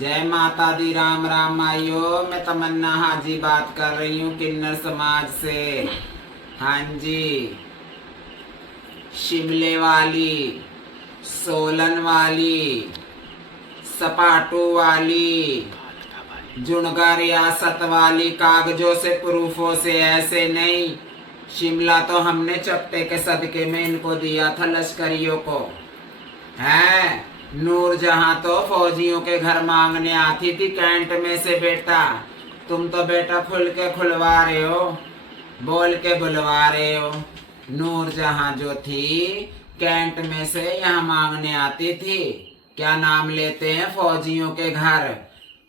जय माता दी। राम राम माइयो। मैं तमन्ना हाजी बात कर रही हूँ किन्नर समाज से। हाँ जी, शिमले वाली, सोलन वाली, सपाटू वाली, जुनगा रियासत वाली, कागजों से प्रूफों से, ऐसे नहीं। शिमला तो हमने चपटे के सदके में इनको दिया था लश्करियों को। है नूरजहां तो फौजियों के घर मांगने आती थी कैंट में से। बेटा तुम तो बेटा खुल के खुलवा रहे हो, बोल के बुलवा रहे हो। नूरजहां जो थी कैंट में से यहाँ मांगने आती थी, क्या नाम लेते हैं, फौजियों के घर।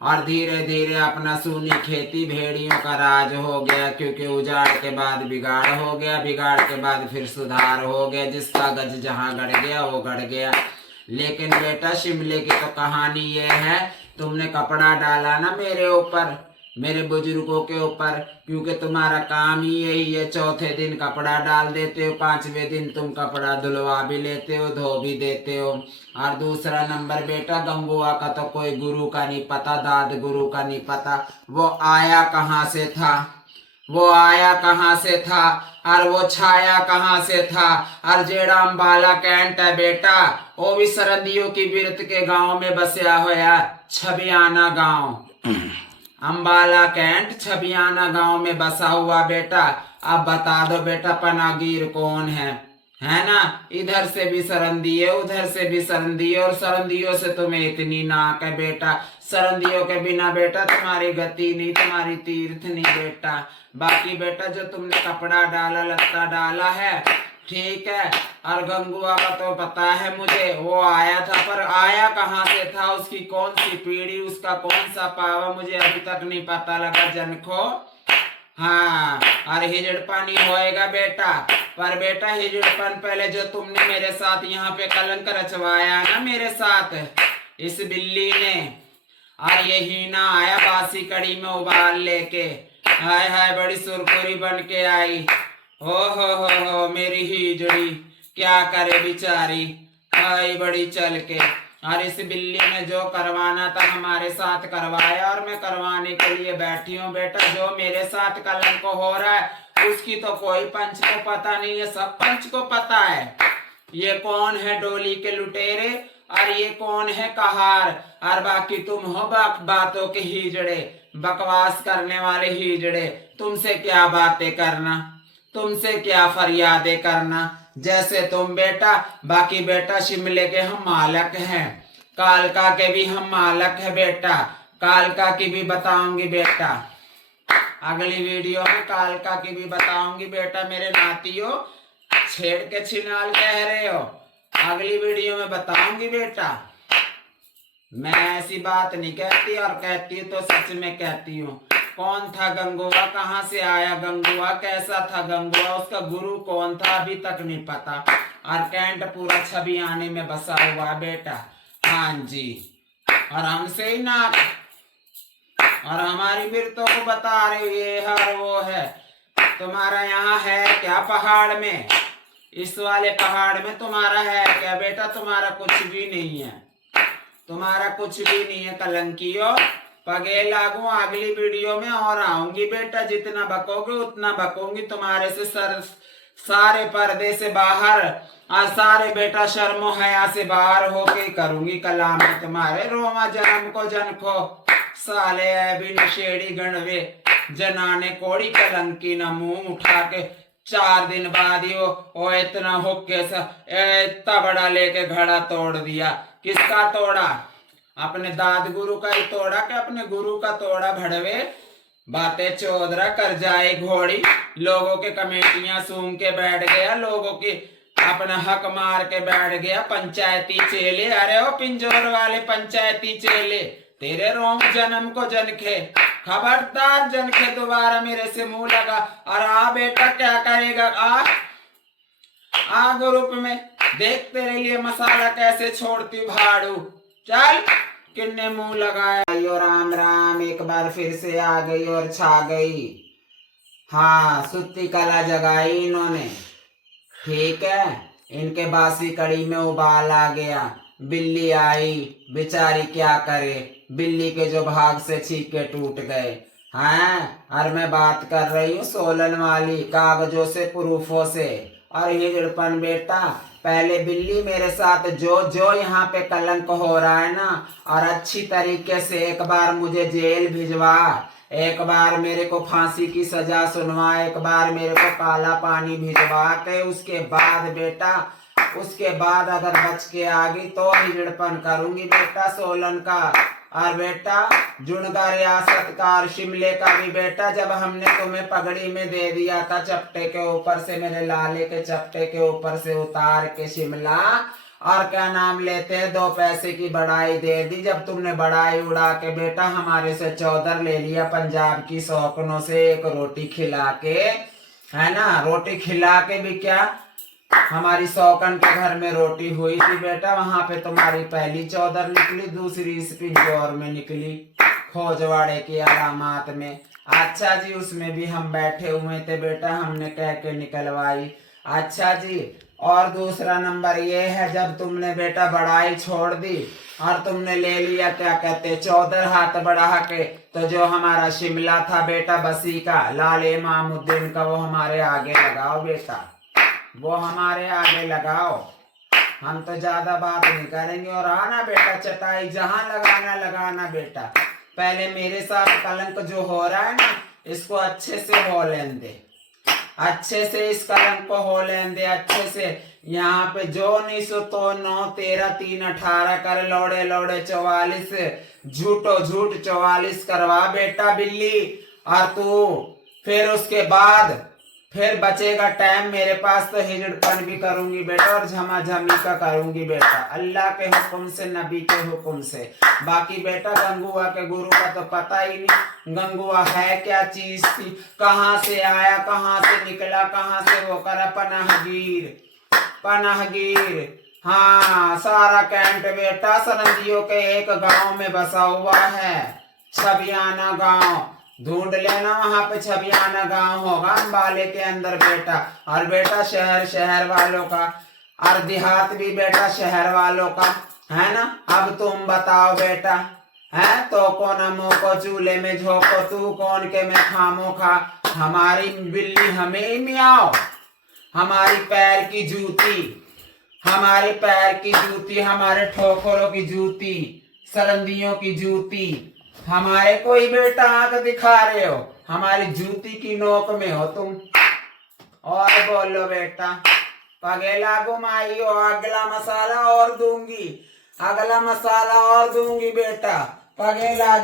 और धीरे धीरे अपना सूनी खेती भेड़ियों का राज हो गया, क्योंकि उजाड़ के बाद बिगाड़ हो गया, बिगाड़ के बाद फिर सुधार हो गया। जिसका गज जहाँ गड़ गया वो गड़ गया। लेकिन बेटा शिमले की तो कहानी ये है, तुमने कपड़ा डाला ना मेरे ऊपर, मेरे बुजुर्गों के ऊपर, क्योंकि तुम्हारा काम ही यही है। चौथे दिन कपड़ा डाल देते हो, पांचवें दिन तुम कपड़ा धुलवा भी लेते हो, धो भी देते हो। और दूसरा नंबर बेटा, गंगुआ का तो कोई गुरु का नहीं पता, दाद गुरु का नहीं पता। वो आया कहाँ से था, वो आया कहाँ से था, और वो छाया कहाँ से था। और जेड़ा अम्बाला कैंट है बेटा, वो भी सरहदियों की बिरत के गांव में बसया होया, छबियाना गांव। अम्बाला कैंट छबियाना गांव में बसा हुआ बेटा। अब बता दो बेटा पनागीर कौन है ना। इधर से भी सरंदी है, उधर से भी सरंदी है, और सरंदियों से तुम्हें इतनी नाक है बेटा। सरंदियों के बिना बेटा तुम्हारी गति नहीं, तुम्हारी तीर्थ नहीं बेटा। बाकी बेटा जो तुमने कपड़ा डाला, लत्ता डाला है, ठीक है। और गंगुआ का तो पता है मुझे, वो आया था, पर आया कहाँ से था, उसकी कौन सी पीढ़ी, उसका कौन सा पावा, मुझे अभी तक नहीं पता लगा जनखो। हाँ, और हिजड़पन ही होएगा बेटा। पर बेटा हिजड़पन पहले जो तुमने मेरे साथ यहाँ पे कलंक रचवाया ना मेरे साथ, इस बिल्ली ने। और ये हीना आया बासी कड़ी में उबाल लेके, हाय हाय बड़ी सुरखुरी बन के आई। हो मेरी हिजड़ी क्या करे बेचारी, आई बड़ी चल के। और इस बिल्ली ने जो करवाना था हमारे साथ करवाया, और मैं करवाने के लिए बैठी हूँ बेटा। जो मेरे साथ कलंक हो रहा है उसकी तो कोई पंच को पता नहीं है, सब पंच को पता है। ये कौन है डोली के लुटेरे, और ये कौन है कहार, और बाकी तुम हो बातों के हिजड़े, बकवास करने वाले हिजड़े। तुमसे क्या बातें करना, तुमसे क्या फरियादें करना, जैसे तुम बेटा। बाकी बेटा शिमले के हम मालक हैं, कालका के भी हम मालक है बेटा। कालका की भी बताऊंगी बेटा, अगली वीडियो में कालका की भी बताऊंगी बेटा। मेरे नातियों छेड़ के छिनाल कह रहे हो, अगली वीडियो में बताऊंगी बेटा। मैं ऐसी बात नहीं कहती, और कहती हूँ तो सच में कहती हूँ। कौन था गंगुआ, कहाँ से आया गंगुआ, कैसा था गंगुआ, उसका गुरु कौन था अभी तक नहीं पता। और कैंट पूरा छबियाने में बसा हुआ बेटा। हाँ जी, और हमसे ही ना, और हमारी बिरतों को बता रहे ये है और वो है। तुम्हारा यहाँ है क्या पहाड़ में, इस वाले पहाड़ में तुम्हारा है क्या बेटा, तुम्हारा कुछ भी नहीं है, तुम्हारा कुछ भी नहीं है कलंकियों। पगे लागू, अगली वीडियो में और आऊंगी बेटा। जितना बकोगे उतना बकूंगी, तुम्हारे से सारे पर्दे से बाहर, और सारे बेटा शर्मो हया से बाहर होके करूंगी कलाम में तुम्हारे। रोमा जन्म को जन खो, साले भी नशेड़ी गणवे, जनाने कोड़ी कलंकी न मुंह उठा के। 4 दिन बाद ही वो इतना हुक्के से इतना बड़ा लेके घड़ा तोड़ दिया। किसका तोड़ा, अपने दाद गुरु का ही तोड़ा कि अपने गुरु का तोड़ा भड़वे। बातें चौधरा कर जाए घोड़ी, लोगों के कमेटियां सूंघ के बैठ गया, लोगों की अपना हक मार के बैठ गया। पंचायती चेले, अरे ओ पिंजौर वाले पंचायती चेले, तेरे रोम जन्म को जनखे, खबरदार जनखे दोबारा मेरे से मुंह लगा। और आ बेटा क्या करेगा, आ ग्रुप में देख तेरे लिए मसाला कैसे छोड़ती भाड़ू। चल, किन्ने मुंह लगाया। और राम राम, एक बार फिर से आ गई और छा गई। हाँ, सुत्ती कला जगाई इन्होंने, ठीक है। इनके बासी कड़ी में उबाल आ गया। बिल्ली आई, बेचारी क्या करे, बिल्ली के जो भाग से छीके टूट गए हैं। और मैं बात कर रही हूँ सोलन वाली, कागजों से प्रूफों से। और ये हिजड़पन बेटा, पहले बिल्ली मेरे साथ जो जो यहाँ पे कलंक हो रहा है ना, और अच्छी तरीके से एक बार मुझे जेल भिजवा, एक बार मेरे को फांसी की सजा सुनवा, एक बार मेरे को काला पानी भिजवा के उसके बाद अगर बच के आ गई तो हिजड़पन करूंगी बेटा सोलन का। और बेटा जुड़गा रियासत का और शिमले का भी बेटा, जब हमने तुम्हें पगड़ी में दे दिया था चपटे के ऊपर से, मेरे लाले के चपटे के ऊपर से उतार के शिमला, और क्या नाम लेते हैं, 2 पैसे की बढ़ाई दे दी। जब तुमने बढ़ाई उड़ा के बेटा हमारे से चौधर ले लिया पंजाब की शौकनों से, एक रोटी खिला के, है ना, रोटी खिला के भी क्या, हमारी शौकन के घर में रोटी हुई थी बेटा, वहां पे तुम्हारी पहली चौधर निकली, दूसरी इस पिंजौर में निकली, खोजवाड़े की अलामात में। अच्छा जी, उसमें भी हम बैठे हुए थे बेटा, हमने कह के निकलवाई। अच्छा जी, और दूसरा नंबर ये है, जब तुमने बेटा बढ़ाई छोड़ दी और तुमने ले लिया क्या कहते चौधर हाथ बढ़ा के, तो जो हमारा शिमला था बेटा बसी का, लाल इमामुद्दीन का, वो हमारे आगे लगाओ बेटा, वो हमारे आगे लगाओ। हम तो ज्यादा बात नहीं करेंगे। और आना बेटा चटाई जहां लगाना बेटा, पहले मेरे साथ कलंक जो हो रहा है ना, इसको अच्छे से हो लेने दे, अच्छे से इस कलंक को हो लेने दे अच्छे से। यहाँ पे जो 19 तो 9 13 3 18 कर, लौड़े लौड़े 44, झूठो झूठ 44 करवा बेटा बिल्ली। और तू फिर उसके बाद फिर बचेगा टाइम मेरे पास तो हिजड़पन भी करूंगी बेटा, और झमाझमी का करूंगी बेटा, अल्लाह के हुक्म से, नबी के हुक्म से। बाकी बेटा गंगुआ के गुरु का तो पता ही नहीं, गंगुआ है क्या चीज थी, कहाँ से आया, कहाँ से निकला, कहाँ से होकर पनाहगीर। हाँ, सारा कैंट बेटा सरंदियों के एक गांव में बसा हुआ है, छबियाना गांव। ढूंढ लेना, वहां पे छबियाना गांव होगा अंबाले के अंदर बेटा। और बेटा शहर वालों का, और देहात भी बेटा शहर वालों का, है ना। अब तुम बताओ बेटा, है तो कौन मुंह को चूल्हे में झोंको, तू कौन के मैं खामो खा। हमारी बिल्ली हमें ही मियाओ, हमारी पैर की जूती, हमारे पैर की जूती, हमारे ठोकरों की जूती, सरंदियों की जूती, हमारे कोई बेटा आंख दिखा रहे हो, हमारी जूती की नोक में हो तुम। और बोलो बेटा, पगे लागो माई हो, अगला मसाला और दूंगी, अगला मसाला और दूंगी बेटा, पगे लागो।